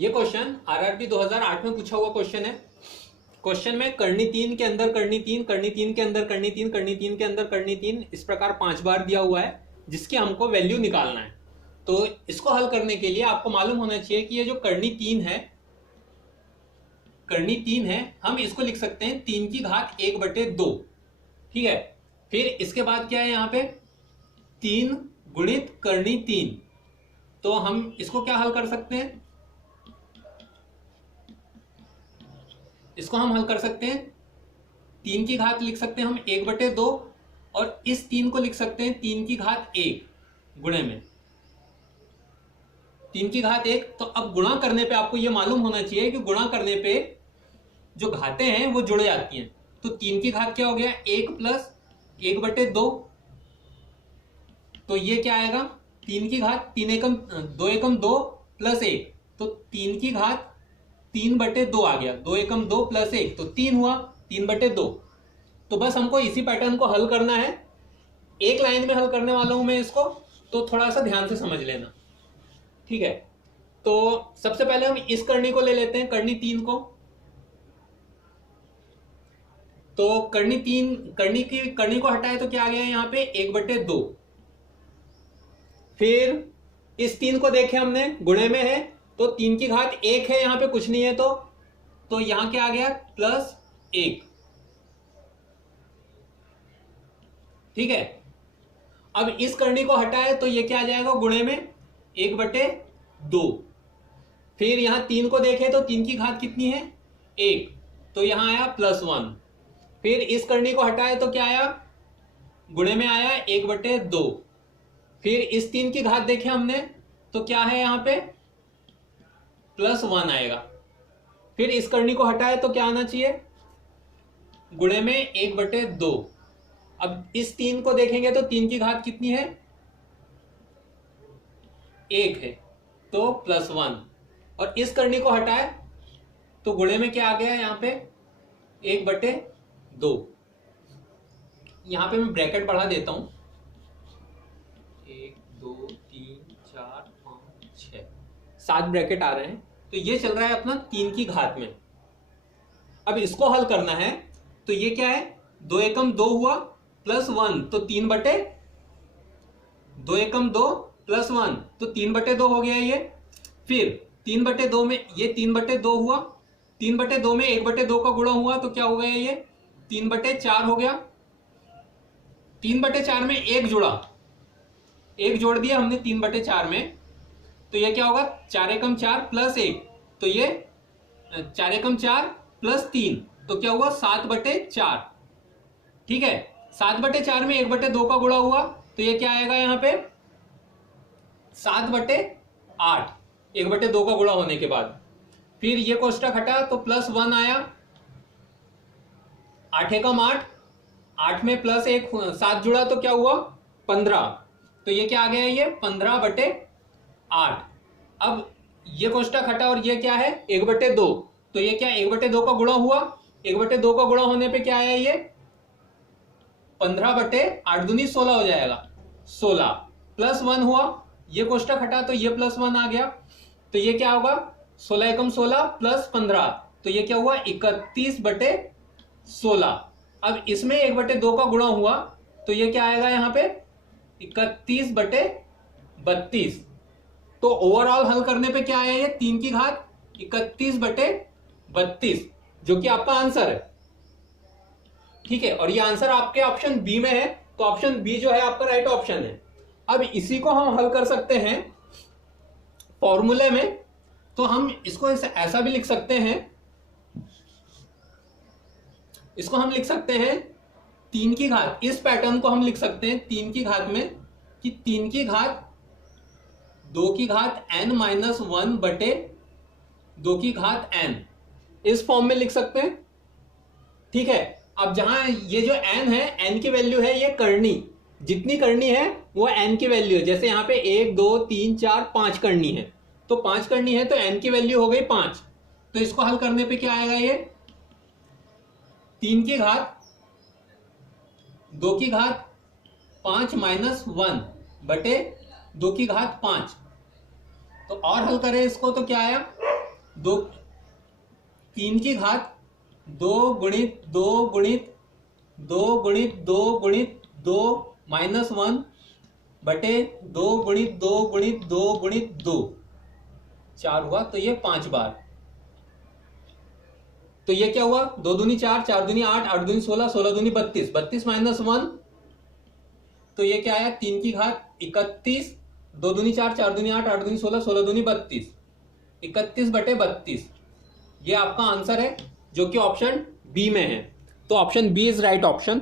ये question RRB 2008 में पूछा हुआ क्वेश्चन है। क्वेश्चन में करनी 3 के अंदर करनी 3, करनी 3 के अंदर करनी 3, करनी 3 के अंदर करनी 3, इस प्रकार 5 बार दिया हुआ है जिसकी हमको वैल्यू निकालना है। तो इसको हल करने के लिए आपको मालूम होना चाहिए कि ये जो करनी 3 है, करनी 3 है, हम इसको लिख सकते हैं 3 की घात 1/2। ठीक है, फिर इसके बाद क्या है यहाँ पे 3 गुणित करनी 3। तो हम इसको क्या हल कर सकते हैं, इसको हम हल कर सकते हैं 3 की घात लिख सकते हैं हम 1/2 और इस 3 को लिख सकते हैं 3 की घात 1 गुणे में 3 की घात 1। तो अब गुणा करने पे आपको यह मालूम होना चाहिए कि गुणा करने पे जो घातें हैं वो जुड़ जाती हैं। तो 3 की घात क्या हो गया 1 प्लस 1/2। तो ये क्या आएगा 3 की घात 3 एकम 2 एकम 2 प्लस 1, तो 3 की घात 3/2 आ गया। 2 एकम 2 प्लस 1 तो 3 हुआ, 3/2। तो बस हमको इसी पैटर्न को हल करना है। एक लाइन में हल करने वाला हूं मैं इसको, तो थोड़ा सा ध्यान से समझ लेना। ठीक है, तो सबसे पहले हम इस करनी को ले लेते हैं, करनी 3 को। तो करनी को हटाए तो क्या आ गया यहाँ पे 1/2। फिर इस 3 को देखे हमने गुणे में है, तो 3 की घात 1 है, यहां पे कुछ नहीं है तो यहां क्या आ गया प्लस 1। ठीक है, अब इस करनी को हटाए तो ये क्या आ जाएगा गुणे में 1/2। फिर यहां 3 को देखे तो 3 की घात कितनी है 1, तो यहां आया +1। फिर इस करनी को हटाए तो क्या आया गुणे में आया 1/2। फिर इस 3 की घात देखे हमने तो क्या है यहां पे +1 आएगा। फिर इस करनी को हटाए तो क्या आना चाहिए गुणे में 1/2। अब इस 3 को देखेंगे तो 3 की घात कितनी है 1 है, तो +1। और इस करनी को हटाए तो गुणे में क्या आ गया यहां पे 1/2। यहां पे मैं ब्रैकेट बढ़ा देता हूं, 1 2 3 4 5 6 7 ब्रैकेट आ रहे हैं। तो ये चल रहा है अपना 3 की घात में। अब इसको हल करना है तो ये क्या है 2 एकम 2 हुआ +1, तो 2 एकम 2 +1 तो 3/2 हो गया ये। फिर 3/2 में ये 3/2 हुआ, 3/2 में 1/2 का गुणा हुआ तो क्या हो गया ये 3/4 हो गया। 3/4 में 1 जुड़ा, 1 जोड़ दिया हमने 3/4 में, तो ये क्या होगा 4 एकम 4 प्लस 1, तो ये 4 एकम 4 प्लस 3, तो क्या हुआ 7/4। ठीक है, 7/4 में 1/2 का गुणा हुआ तो ये क्या आएगा यहाँ पे 7/8, 1/2 का गुणा होने के बाद। फिर ये कोष्टक हटा तो +1 आया, 8 एकम 8, 8 में +1 7 जुड़ा तो क्या हुआ 15, तो ये क्या आ गया ये 15/8। अब ये कोष्टक हटा और ये क्या है 1/2, तो ये क्या 1/2 का गुणा हुआ, 1/2 का गुणा होने पे क्या आया ये 15/8 दूनी 16 हो जाएगा, 16 +1 हुआ। ये कोष्टक हटा तो ये +1 आ गया, तो ये क्या होगा 16 एकम 16 प्लस 15, तो ये क्या हुआ 31/16। अब इसमें 1/2 का गुणा हुआ तो ये क्या आएगा यहाँ पे 31/32। तो ओवरऑल हल करने पे क्या आया ये 3 की घात 31/32, जो कि आपका आंसर है। ठीक है, और ये आंसर आपके ऑप्शन बी में है, तो ऑप्शन बी जो है आपका राइट ऑप्शन है। अब इसी को हम हल कर सकते हैं फॉर्मूले में, तो हम इसको ऐसा भी लिख सकते हैं, इसको हम लिख सकते हैं 3 की घात, इस पैटर्न को हम लिख सकते हैं 3 की घात में कि 3 की घात 2 की घात n-1/2 की घात n, इस फॉर्म में लिख सकते हैं। ठीक है, अब जहां ये जो n है, n की वैल्यू है ये करनी, जितनी करनी है वो n की वैल्यू है। जैसे यहाँ पे 1 2 3 4 5 करनी है, तो 5 करनी है तो n की वैल्यू हो गई 5। तो इसको हल करने पे क्या आएगा ये 3 की घात 2 की घात 5 -1/2 की घात 5। तो और हल करें इसको तो क्या आया दो, 3 की घात 2 गुणित 2 गुणित 2 गुणित 2 गुणित 2 माइनस 1 बटे 2 गुणित 2 गुणित 2 गुणित 2, 4 हुआ, तो ये 5 बार। तो ये क्या हुआ, 2 दूनी 4, 4 दूनी 8, 8 दूनी 16, 16 दूनी 32, 32 माइनस 1, तो ये क्या आया, 3 की घात 31, 2 दूनी 4, 4 दूनी 8, 8 दूनी 16, 16 दूनी 32, 31 बटे 32, ये आपका आंसर है जो कि ऑप्शन बी में है। तो option B is right option.